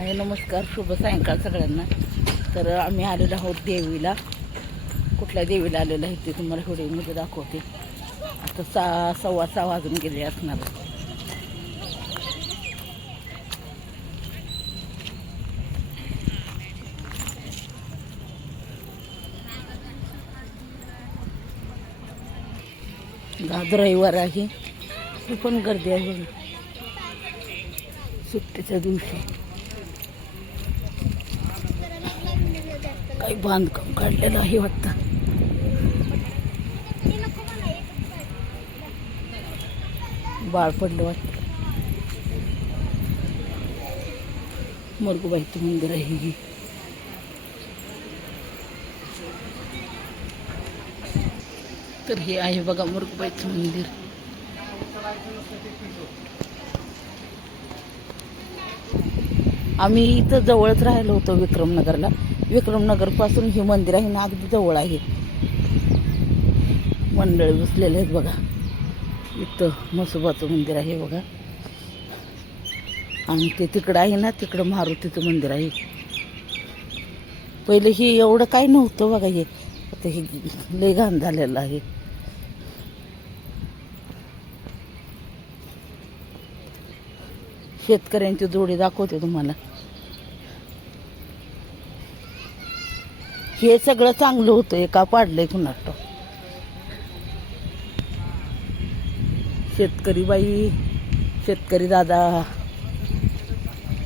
हाय नमस्कार, शुभ सायंकाळ सगळ्यांना. तर आम्ही आलेलो आहोत देवीला. कुठल्या देवीला आलेलो आहे ते तुम्हाला व्हिडिओमध्ये दाखवते. आता 6:15 वाजून गेले असणार. आज रविवार आहे, ती पण गर्दी आहे सुट्टीच्या दिवशी. काही बांधकाम काढलेलं आहे वाटतं. बाळ पडलं वाटतं. मरगुबाईचं मंदिर आहे हे. तर हे आहे बघा मरगुबाईचं मंदिर. आम्ही इथं जवळच राहिलो होतो विक्रमनगरला. विक्रमनगरपासून हे मंदिर आहे ना, अगदी जवळ आहे. मंडळी बसलेले आहेत बघा. इथं म्हसोबाचं मंदिर आहे बघा. आणि ते तिकडं आहे ना, तिकडं मारुतीचं मंदिर आहे. पहिले हे एवढं काही नव्हतं बघा. हे आता हे लय घाण झालेलं आहे. शेतकऱ्यांची जोडी दाखवते तुम्हाला. हे सगळं चांगलं होतं, एका पाडलंय कुणाला. शेतकरी बाई, शेतकरी दादा.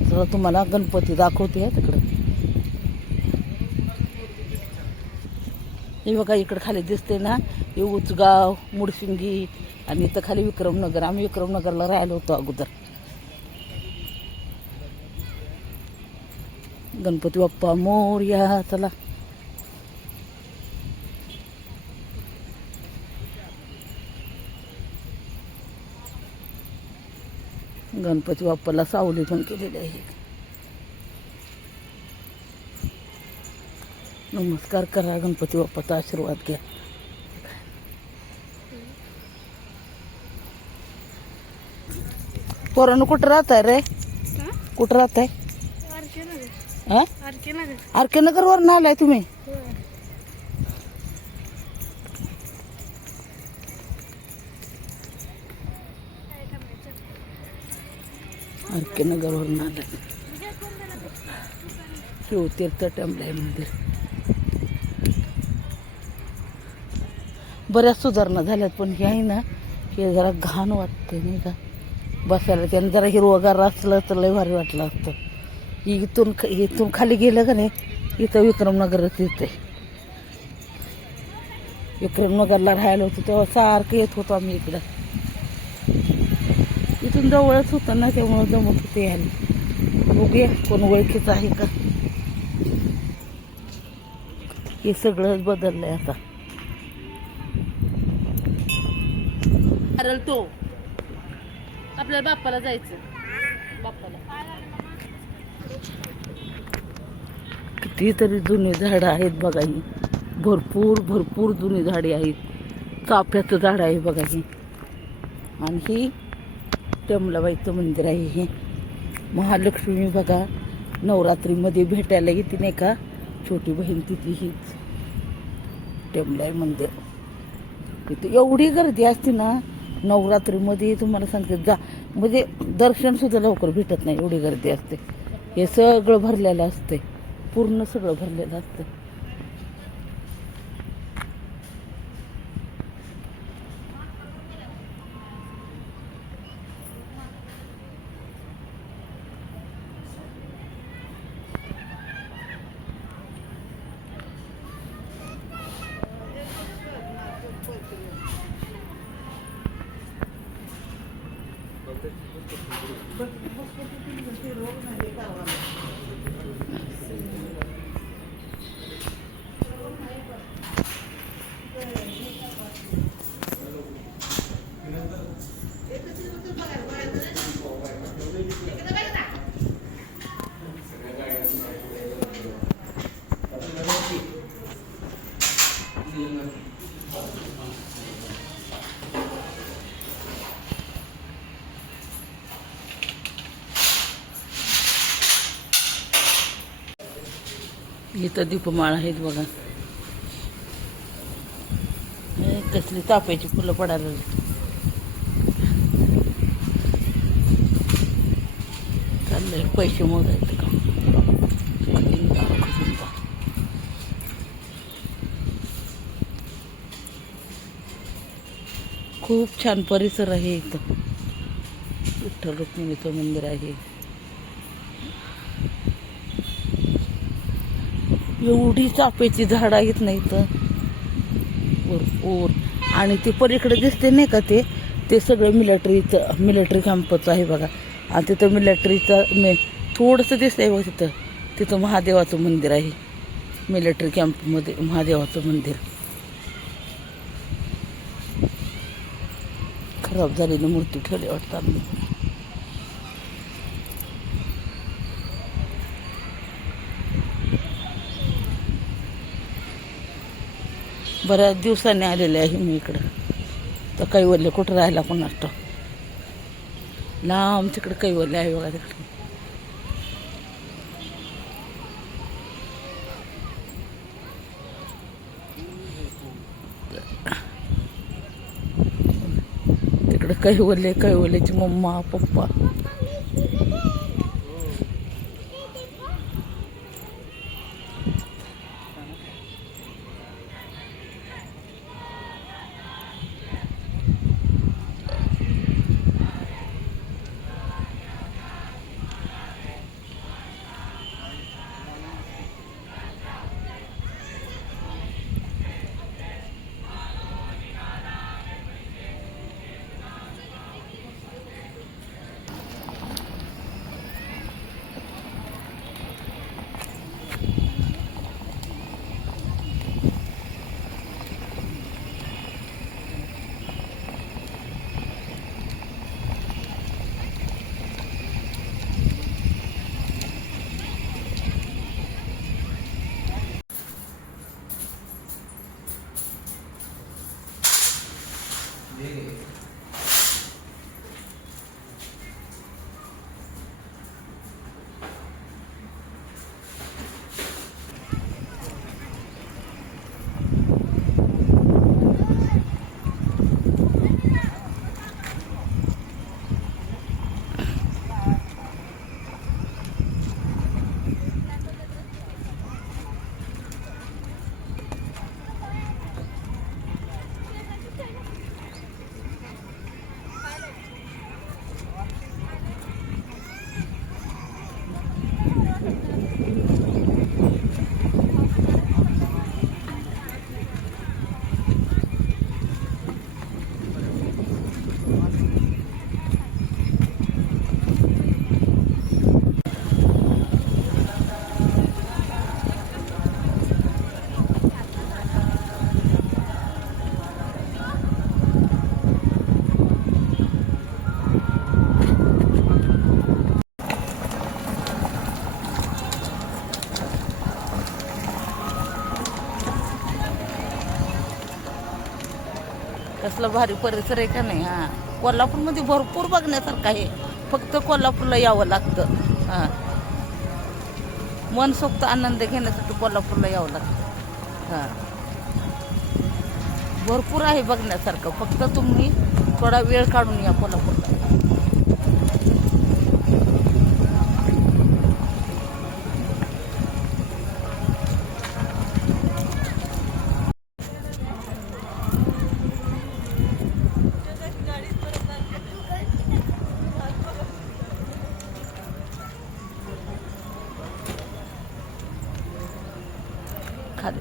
तर तुम्हाला गणपती दाखवते तिकडं. हे बघा इकडं खाली दिसते ना, हे उचगाव, मुडशिंगी आणि इथं खाली विक्रमनगर. आम्ही विक्रमनगरला राहिलो होतो अगोदर. गणपती बाप्पा मोरया. चला गणपती बाप्पाला सावली पण केलेली आहे. नमस्कार करा, गणपती बाप्पाचा आशीर्वाद घ्या. पोरानं कुठं राहत आहे रे? कुठं राहत आहे? आर के नगर वरून आलाय तुम्ही? आर के नगर वरून आलाय. शिवतीर्थ टेंबलाय मंदिर. बऱ्याच सुधारणा झाल्यात, पण हे आहे ना, हे जरा घाण वाटते नाही का बसायला. त्यानं जरा हिरवगार असलं तर लय भारी वाटलं असतं. इथून खाली गेलं का नाही, इथं विक्रमनगरच येते. विक्रमनगरला राहायला होतो तेव्हा सारखं येत होतो आम्ही इकडं. इथून जवळच होतं ना, त्यामुळं जमत होते यायला. बघूया कोण ओळखीचं आहे का. हे सगळंच बदललंय आता. अरे तो आपल्याला बाप्पाला जायचं. बाप्पाला कितीतरी जुनी झाडं आहेत बघा. ही भरपूर जुनी झाडे आहेत. चाफ्याचं झाड आहे बघा ही. आणि ही टेंबलाबाईचं मंदिर आहे. हे महालक्ष्मी बघा नवरात्रीमध्ये भेटायला येते नाही का, छोटी बहीण तिथली हीच टेंबलाई मंदिर. तिथे एवढी गर्दी असते ना नवरात्रीमध्ये, तुम्हाला सांगते जा म्हणजे दर्शन सुद्धा लवकर भेटत नाही, एवढी गर्दी असते. हे सगळं भरलेलं असते, पूर्ण सगळं भरलेलं असतं. इथं दीपमाळ आहेत बघा. कसली चाफ्याची फुलं पडायला लागली. चाललंय पैसे मोजायचं का. खूप छान परिसर आहे इथं. विठ्ठल रुक्मिणीचं मंदिर आहे. एवढी चाफ्याची झाडं आहेत ना इथं भरपूर. आणि ते पलीकडे दिसते नाही का, ते सगळं मिलिटरी कॅम्पच आहे बघा. आणि तिथं मिलिटरीचं थोडंसं दिसतंय बघा. तिथं महादेवाचं मंदिर आहे. मिलिटरी कॅम्पमध्ये महादेवाचं मंदिर. खराब झालेली मूर्ती ठेवली वाटतात. बऱ्याच दिवसांनी आलेले आहे मी इकडं. तर कैवल्य कुठं राहायला पण असतो. लांब तिकडं कैवल्य आहे बघा तिकडे. तिकडं कैवल्याची मम्मा पप्पा. कसलं भारी परिसर आहे का नाही. हां, कोल्हापूरमध्ये भरपूर बघण्यासारखं आहे. फक्त कोल्हापूरला यावं लागतं. हां, मनसोक्त आनंद घेण्यासाठी कोल्हापूरला यावं लागतं. हां, भरपूर आहे बघण्यासारखं. फक्त तुम्ही थोडा वेळ काढून या कोल्हापूरला. खाली